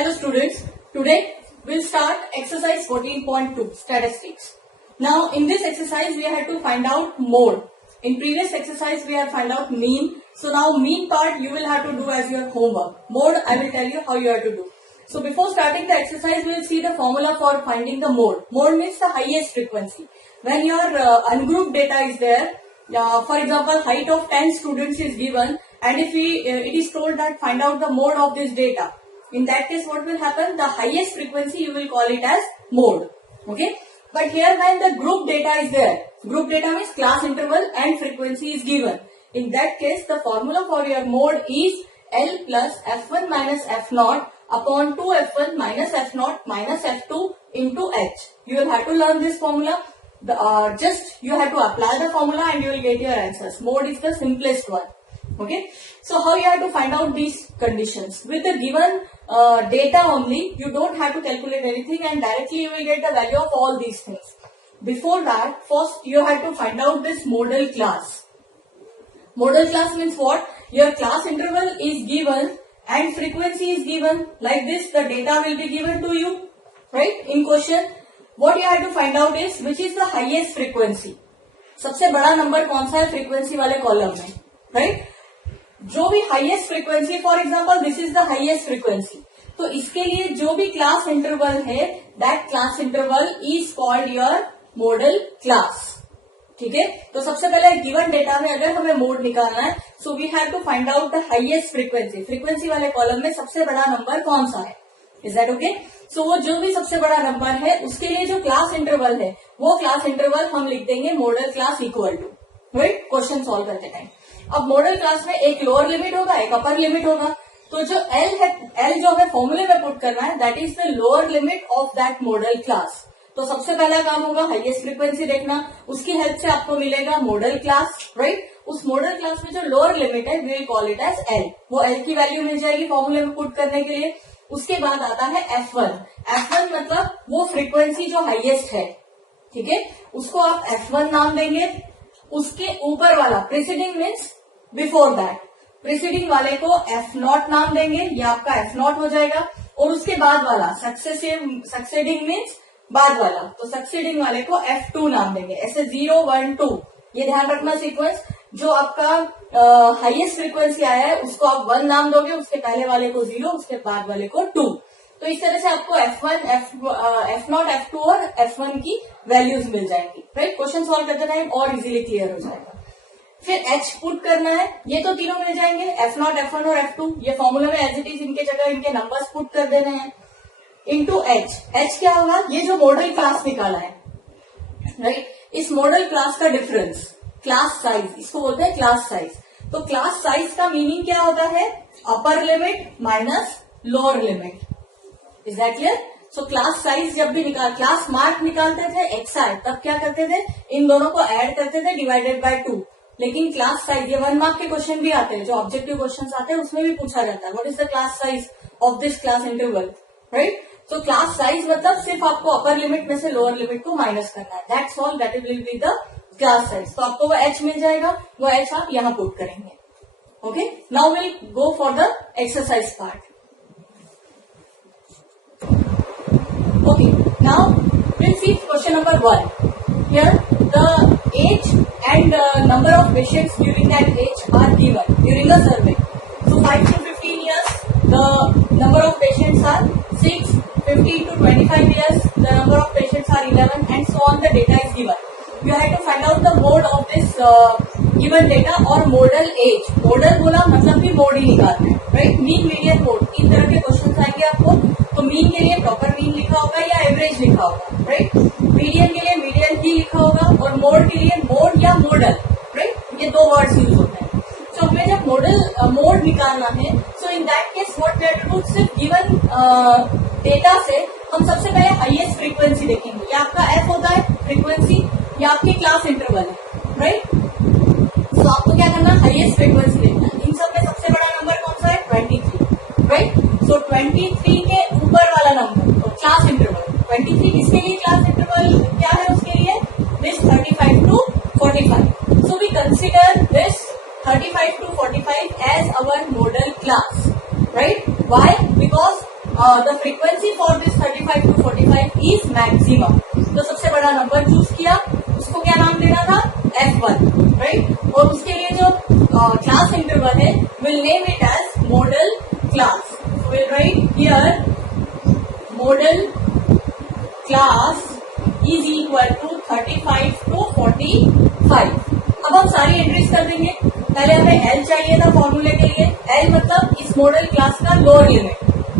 Hello students, today we'll start exercise 14.2 statistics. Now in this exercise we had to find out mode. In previous exercise we have found out mean. So now mean part you will have to do as your homework. Mode I will tell you how you have to do. So before starting the exercise we will see the formula for finding the mode. Mode means the highest frequency. When your ungrouped data is there, for example height of 10 students is given and if it is told that find out the mode of this data. In that case what will happen? The highest frequency you will call it as mode. Okay. But here when the group data is there, group data means class interval and frequency is given. In that case the formula for your mode is L plus F1 minus F0 upon 2F1 minus F0 minus F2 into H. You will have to learn this formula. Just you have to apply the formula and you will get your answers. Mode is the simplest one. Okay. So how you have to find out these conditions? With the given data only, you don't have to calculate anything and directly you will get the value of all these things. Before that, first you have to find out this model class. Model class means what? Your class interval is given and frequency is given. Like this, the data will be given to you, right? In question, what you have to find out is which is the highest frequency. सबसे बड़ा number कौन सा है frequency वाले column में, right? जो भी highest frequency, for example this is the highest frequency, तो इसके लिए जो भी क्लास इंटरवल है that class interval is called your model class. ठीक है. तो सबसे पहले गिवन डेटा में अगर हमें मोड निकालना है so we have to find out the highest frequency. Frequency वाले कॉलम में सबसे बड़ा नंबर कौन सा है. Is that okay? सो वो जो भी सबसे बड़ा नंबर है उसके लिए जो क्लास इंटरवल है वो क्लास इंटरवल हम लिख देंगे modal class equal to, right, question solve करते टाइम. अब मॉडल क्लास में एक लोअर लिमिट होगा एक अपर लिमिट होगा. तो जो एल है, एल जो हमें फॉर्मूले में पुट करना है that is the lower limit of that model class. तो सबसे पहला काम होगा हाईएस्ट फ्रीक्वेंसी देखना. उसकी हेल्प से आपको मिलेगा मॉडल क्लास, राइट. उस मॉडल क्लास में जो लोअर लिमिट है we will call it as L. वो एल की वैल्यू मिल जाएगी फॉर्मूले में पुट करने के लिए. उसके बाद आता है F1. F1 मतलब वो फ्रीक्वेंसी जो हाईएस्ट है, ठीक है, उसको आप F1 नाम देंगे. उसके ऊपर वाला preceding means before that, preceding वाले को F0 नाम देंगे, ये आपका F0 हो जाएगा. और उसके बाद वाला सक्सेडिंग मीन्स बाद वाला, तो सक्सेडिंग वाले को F2 नाम देंगे. ऐसे 0 1 2 ये ध्यान रखना सीक्वेंस. जो आपका हाईएस्ट फ्रीक्वेंसी आया है उसको आप 1 नाम दोगे, उसके पहले वाले को 0, उसके बाद वाले को 2. तो इस तरह से आपको F1, F0, F2 और F1 की वैल्यूज मिल जाएंगी, राइट. क्वेश्चन सॉल्व करते टाइम और इजीली क्लियर हो जाएगा. फिर H पुट करना है, ये तो तीनों मिल जाएंगे F0, F1 और F2. ये फॉर्मूला में एज इट इज इनके जगह इनके नंबर्स पुट कर देने हैं. Into H. H क्या होगा? ये जो मॉडल क्लास निकाला है, राइट, इस मॉडल क्लास का डिफरेंस, क्लास साइज, इसको बोलते हैं क्लास साइज. तो क्लास साइज का मीनिंग क्या होता है? Upper limit minus lower limit. Is that clear? So class size जब भी क्लास मार्क निकालते थे XI, तब क्या करते थे? इन दोनों को ऐड करते थे डिवाइडेड बाय 2. लेकिन क्लास साइज, ये 1 मार्क के क्वेश्चन भी आते हैं, जो ऑब्जेक्टिव क्वेश्चन आते हैं उसमें भी पूछा जाता है what is the class size of this class interval, right. तो क्लास साइज मतलब सिर्फ आपको अपर लिमिट में से लोअर लिमिट को माइनस करना है. That's all, that will be the class size. तो आपको वो H मिल जाएगा, वो H आप यहाँ पुट करेंगे. Okay. Now will go for the exercise part. Okay. Now will see question number 1. Here the age and number of patients during that age are given during a survey. So 5 to 15 years, the number of patients are 6. 15 to 25 years, the number of patients are 11, and so on. The data is given. You have to find out the mode of this given data or modal age. Modal बोला मतलब भी mode ही निकालना है, right. Mean, median, mode, तीन तरह के question आएंगे आपको. तो मीन के लिए प्रॉपर मीन लिखा होगा या एवरेज लिखा होगा, राइट. मीडियन के लिए मीडियन ही लिखा होगा और मोड के लिए मोड या मॉडल, राइट. ये 2 वर्ड्स यूज होते हैं. तो हमें जब मोड निकालना है so in that case what we have to do, सिर्फ गिवन डेटा से हम सबसे पहले हाईएस्ट फ्रीक्वेंसी देखेंगे. ये आपका F होता है फ्रीक्वेंसी, ये आपकी क्लास इंटरवल है, राइट. तो आपको क्या करना है? हाईएस्ट फ्रीक्वेंसी देखना है. इन सब में सबसे बड़ा नंबर कौन सा है? 23, राइट. सो 23 के ऊपर वाला नंबर तो क्लास इंटरवल 23. किसके लिए क्लास इंटरवल क्या है? उसके लिए this 35 to 45. So we consider this 35 to 45 as our model class, right. Why? Because the frequency for this 35 to 45 is maximum. तो सबसे बड़ा नंबर चूज किया, उसको क्या नाम देना था, F1, राइट। और उसके लिए जो क्लास इंटरवल है, will name it as modal class. Will write here modal class is equal to 35 to 45। अब हम सारी एंट्रीज कर देंगे। पहले हमें L चाहिए था फॉर्मूले के लिए, L मतलब इस मॉडल क्लास का लोअर लिमिट,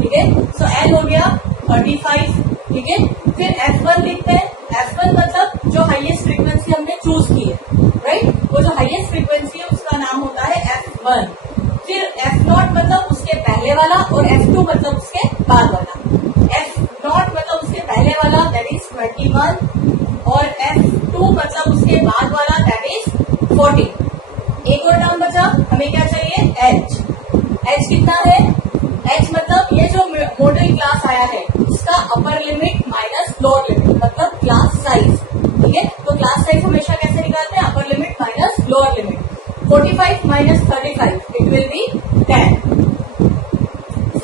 ठीक है। सो L हो गया 35, ठीक है। फिर F1 लिखते हैं, F1 मतलब जो हाईएस्ट फ्रीक्वेंसी हमने चूज की है, राइट। वो जो हाईएस्ट फ्रीक्वेंसी है उसका नाम होता है F1। फिर F0 मतलब उसके पहले वाला और F2 मतलब उसके बाद वाला। F0 मतलब उसके पहले वाला दैट इज 21 और F2 मतलब उसके बाद वाला दैट इज 40। एक और टर्म बचा, हमें क्या चाहिए, H। H कितना है, H मतलब ये जो मॉडल क्लास आया है इसका upper limit minus lower limit मतलब क्लास साइज, ठीक है। तो क्लास साइज हमेशा कैसे निकालते हैं, upper limit minus lower limit. 45 minus 35 it will be 10।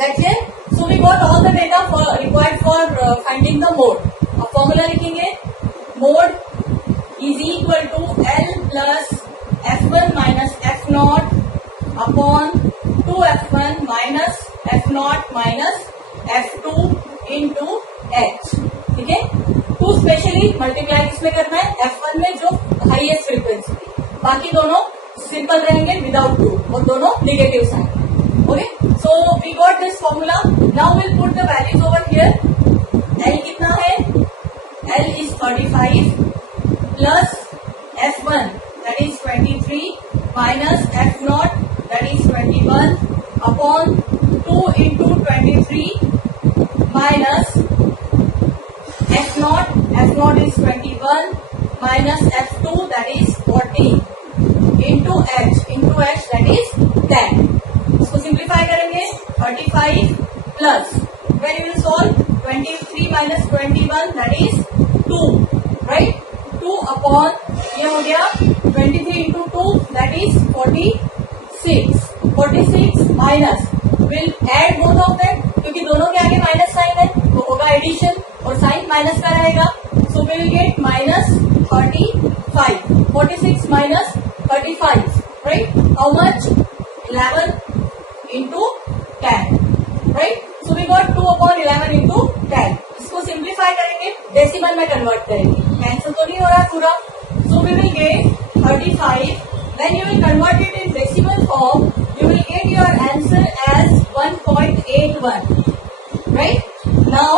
Second, so we got all the data for required for finding the mode। अब formula लिखेंगे, mode is equal to L plus F1 minus F0 upon 2F1 minus F0 minus F2 into H, ठीक है। To specially multiply किसमें करना है, F1 में जो highest frequency थी, बाकी दोनों सिंपल रहेंगे विदाउट टू और दोनों negative sign. Okay, so we got this formula. Now will put the values over here. L कितना है, L is 35 plus F1 that is 23 minus F0 that is 21 upon 2 into 23 minus F0 is 21 minus F2 that is 14 into H that is 10। इसको simplify करेंगे, 35 plus when you will solve 23 minus 21 that is 2, right। 2 upon ये हो गया 23 into 2 that is 46। 46 minus will add both of them क्योंकि दोनों के आगे minus sign है तो होगा एडिशन और साइन माइनस का रहेगा। So we will get minus 35। 46 minus 35, right. How much, 11 into 10, right. So we got 2 upon 11 into 10। इसको सिंप्लीफाई करेंगे, डेसिमल में कन्वर्ट करेंगे, कैंसिल तो नहीं हो रहा पूरा। So we will get 35। When you will convert it in decimal form, you will get your answer as 1.81, right? Now,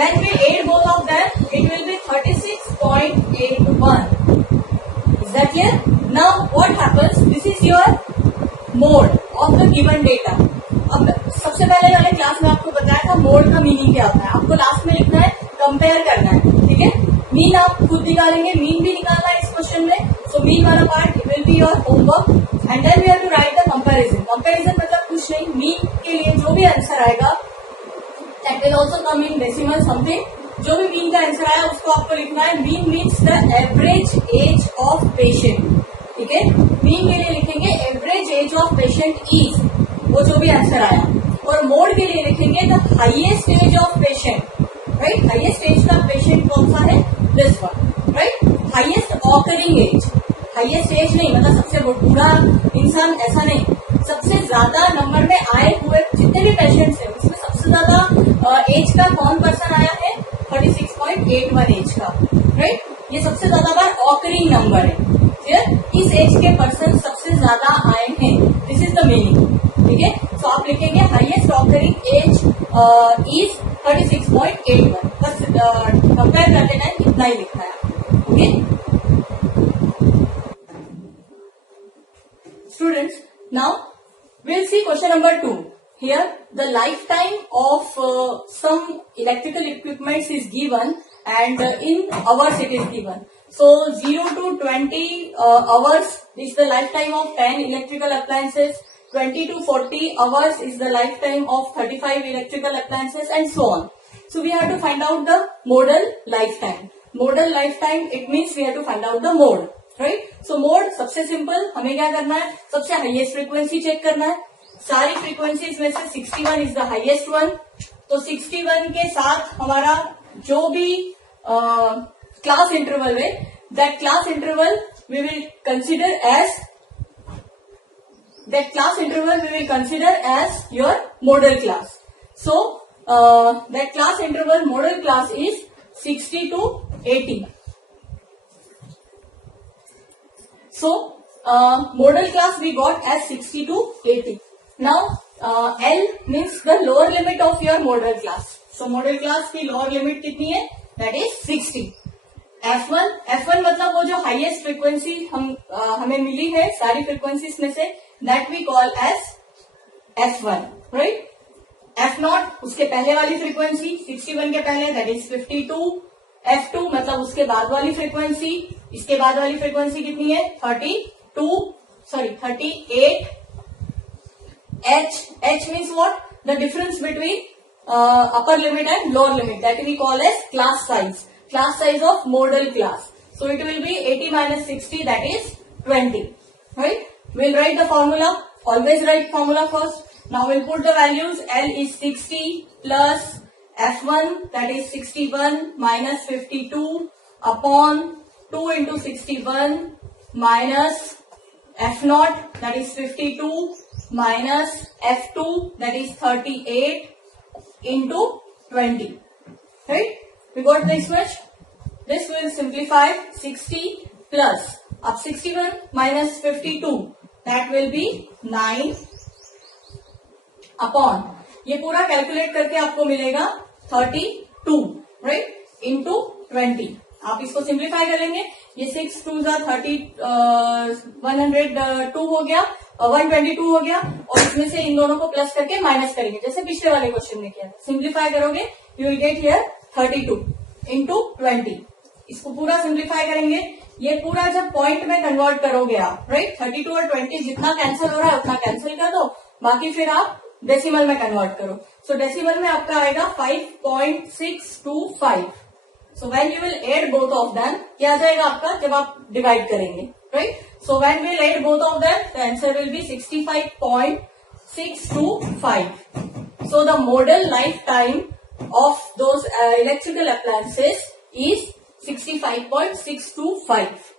when we add both of them, it will be 36.81. Is that clear? Now, what happens? This is your mode of the given data. अब सबसे पहले वाले class में आपको बताया था mode का meaning क्या होता है। आपको लास्ट में लिखना है, कंपेयर करना है, ठीक है। मीन आप खुद निकालेंगे, मीन भी निकालना है इस क्वेश्चन में। सो मीन वाला part will be your homework and then we have to write the comparison. Comparison मतलब कुछ नहीं, मीन के लिए जो भी आंसर आएगा that will also come in decimal something. जो भी मीन का आंसर आया उसको आपको लिखना है। Mean means the average age of patient, ठीक है। मीन के लिए लिखेंगे average age of patient is, वो जो भी आंसर आया। और मोड के लिए लिखेंगे the highest age of patient, right. Highest age का पेशेंट कौन सा है, this one, right. Highest occurring age, highest age नहीं मतलब सबसे बूढ़ा इंसान, ऐसा नहीं। सबसे ज्यादा नंबर में आए हुए जितने भी पेशेंट्स हैं उसमें सबसे ज्यादा एज का कौन पर्सन आया है, 36.81 एज का, राइट। ये सबसे ज्यादा बार ऑकरिंग नंबर है, इस एज के पर्सन सबसे ज्यादा आए हैं, दिस इज द मीनिंग, ठीक है। सो आप लिखेंगे हाईएस्ट ऑकरिंग एज इज 36.81। बस कंपेयर कर लेना है, इतना ही लिखना है, okay. Students, now we'll see question number 2. Here, the lifetime of some electrical equipments is given and in hours it is given. So, 0 to 20 hours is the lifetime of 10 electrical appliances. 20 to 40 hours is the lifetime of 35 electrical appliances and so on. So, we have to find out the modal lifetime. Modal lifetime, it means we have to find out the mode. Right. So mode सबसे simple, हमें क्या करना है, सबसे highest frequency check करना है। सारी frequencies में से 61 इज द हाईएस्ट वन, तो 61 के साथ हमारा जो भी क्लास इंटरवल है, that class interval we will consider as your model class. So that class interval model class is 60 to 80. So model class we got as 60 to 80. Now L means the lower limit of your model class. So model class की lower limit कितनी है? That is 60. F1 मतलब वो जो highest frequency हमें मिली है सारी frequencies में से, that we call as F1, right. F0 उसके पहले वाली फ्रीक्वेंसी 61 के पहले, दैट इज 52. F2 मतलब उसके बाद वाली फ्रीक्वेंसी, इसके बाद वाली फ्रीक्वेंसी कितनी है? 38. H means what? The difference between upper limit and lower limit, that we call as class size of model class. So it will be 80 minus 60, that is 20, right? We'll write the formula. Always write formula first. Now we'll put the values. L is 60 plus F1, that is 61 minus 52 upon 2 into 61 minus F0, that is 52 minus F2, that is 38 into 20, right? We got this much. This will simplify 60 plus, अब 61 minus 52, that will be 9 upon, ये पूरा calculate करके आपको मिलेगा 32, right, into 20. आप इसको simplify करेंगे, ये 6 2 30, 102 हो गया, 122 हो गया, और इसमें से इन दोनों को प्लस करके माइनस करेंगे जैसे पिछले वाले क्वेश्चन में किया. सिंप्लीफाई करोगे you will get here 32 into 20. इसको पूरा सिंप्लीफाई करेंगे, ये पूरा जब पॉइंट में कन्वर्ट करोगे आप, राइट, 32 और 20 जितना कैंसिल हो रहा है उतना कैंसिल कर दो, बाकी फिर आप डेसिमल में कन्वर्ट करो. सो डेसिमल में आपका आएगा 5.625. So when you will add both of them, क्या आ जाएगा आपका जब आप डिवाइड करेंगे, right. So when we will add both of them, the answer will be 65.625. So the modal life time of those electrical appliances is 65.625.